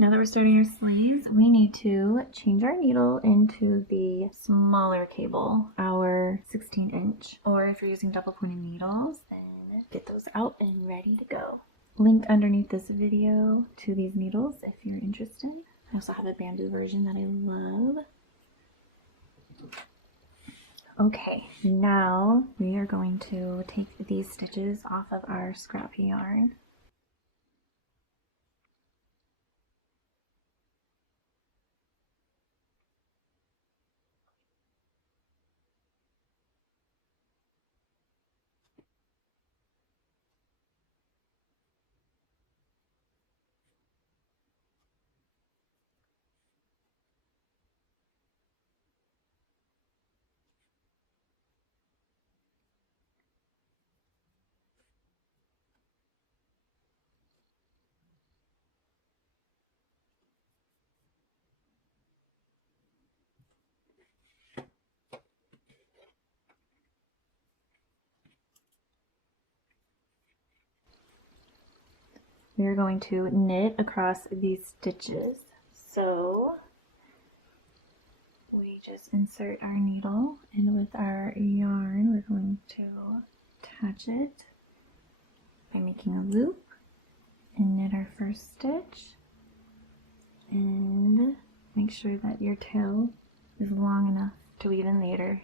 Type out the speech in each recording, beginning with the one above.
Now that we're starting our sleeves, we need to change our needle into the smaller cable, our 16-inch. Or if you're using double pointed needles, then get those out and ready to go. Link underneath this video to these needles if you're interested. I also have a bamboo version that I love. Okay, now we are going to take these stitches off of our scrap yarn. We are going to knit across these stitches. So we just insert our needle, and with our yarn we're going to attach it by making a loop and knit our first stitch, and make sure that your tail is long enough to weave in later.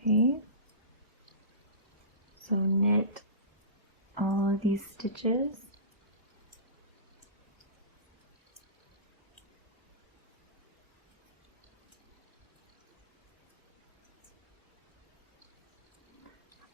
Okay, so knit all of these stitches.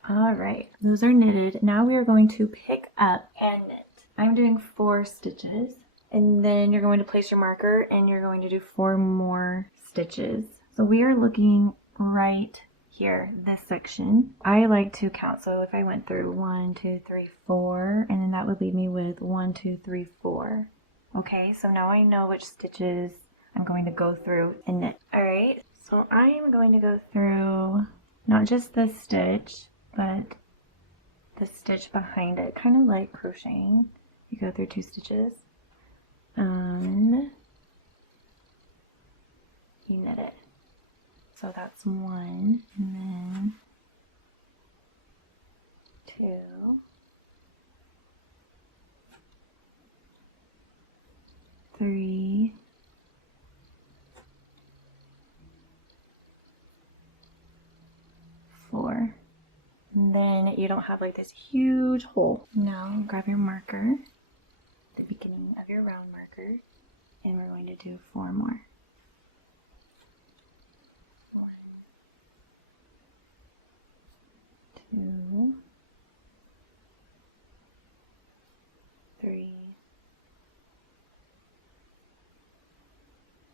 All right, those are knitted. Now we are going to pick up and knit. I'm doing 4 stitches, and then you're going to place your marker and you're going to do 4 more stitches. So we are looking right here, this section. I like to count, so if I went through 1, 2, 3, 4, and then that would leave me with 1, 2, 3, 4. Okay, so now I know which stitches I'm going to go through and knit. All right, so I am going to go through not just this stitch, but the stitch behind it, kind of like crocheting. You go through 2 stitches and you knit it. So that's 1, and then 2, 3, 4. And then you don't have like this huge hole. Now grab your marker, the beginning of your round marker, and we're going to do 4 more. 1, 2, 3,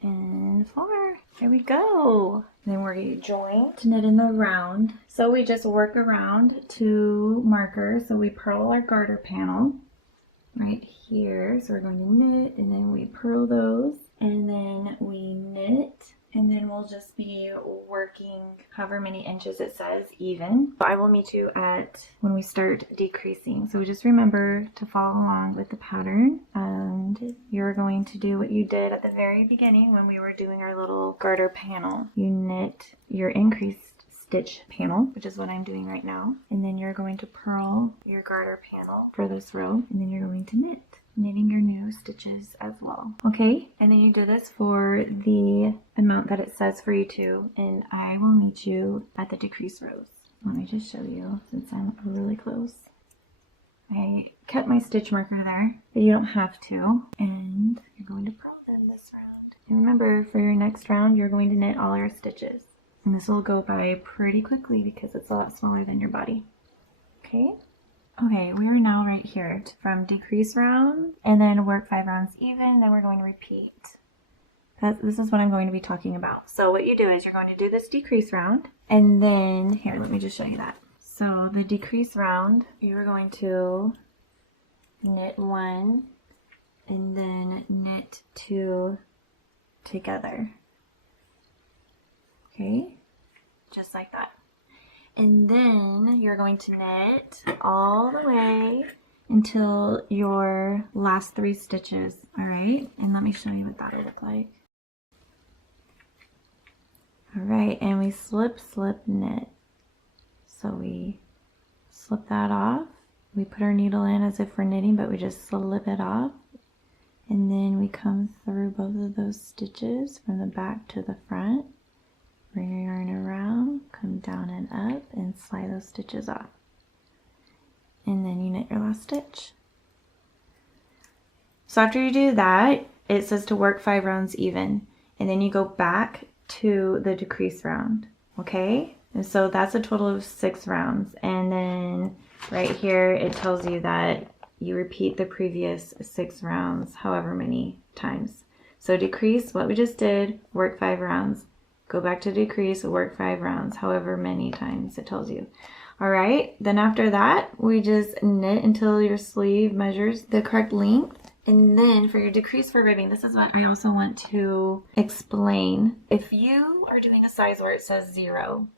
and 4. There we go. Then we're going to join to knit in the round. So we just work around 2 markers. So we purl our garter panel right here. So we're going to knit, and then we purl those, and then we knit, and then we'll just be working however many inches it says even. I will meet you at when we start decreasing. So just remember to follow along with the pattern, and you're going to do what you did at the very beginning when we were doing our little garter panel. You knit your increased stitch panel, which is what I'm doing right now, and then you're going to purl your garter panel for this row, and then you're going to knit, knitting your new stitches as well. Okay, and then you do this for the amount that it says for you to, and I will meet you at the decrease rows. Let me just show you since I'm really close. I kept my stitch marker there, but you don't have to, and you're going to purl them this round. And remember, for your next round, you're going to knit all your stitches. And this will go by pretty quickly because it's a lot smaller than your body. Okay? Okay, we are now right here from decrease round, and then work 5 rounds even, then we're going to repeat. This is what I'm going to be talking about. So what you do is you're going to do this decrease round, and then, here, let me just show you that. So the decrease round, you're going to knit 1, and then knit 2 together. Okay, just like that. And then you're going to knit all the way until your last 3 stitches, all right? And let me show you what that'll look like. All right, and we slip, slip, knit. So we slip that off. We put our needle in as if we're knitting, but we just slip it off. And then we come through both of those stitches from the back to the front. Bring your yarn around, come down and up, and slide those stitches off. And then you knit your last stitch. So after you do that, it says to work 5 rounds even. And then you go back to the decrease round, okay? And so that's a total of 6 rounds. And then right here, it tells you that you repeat the previous 6 rounds however many times. So decrease, what we just did, work 5 rounds. Go back to decrease, work 5 rounds, however many times it tells you. All right, then after that, we just knit until your sleeve measures the correct length. And then for your decrease for ribbing, this is what I also want to explain. If you are doing a size where it says 0,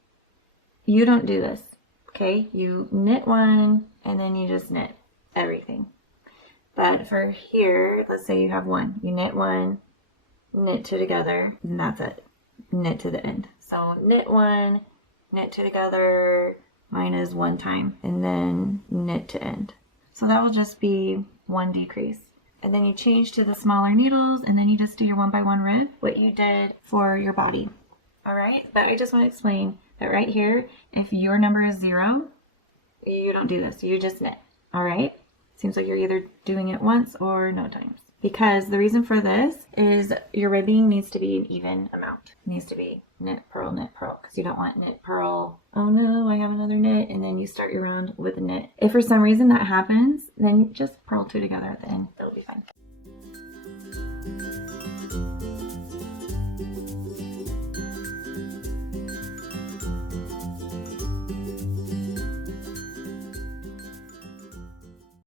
you don't do this, okay? You knit 1 and then you just knit everything. But for here, let's say you have 1. You knit 1, knit 2 together, and that's it. Knit to the end. So knit 1, knit 2 together, mine is 1 time, and then knit to end. So that will just be 1 decrease. And then you change to the smaller needles, and then you just do your 1 by 1 rib, what you did for your body. All right, but I just want to explain that right here, if your number is 0, you don't do this, you just knit. All right, seems like you're either doing it once or no times. Because the reason for this is your ribbing needs to be an even amount. It needs to be knit, purl, because you don't want knit, purl, oh no, I have another knit, and then you start your round with a knit. If for some reason that happens, then just purl 2 together at the end. It'll be fine.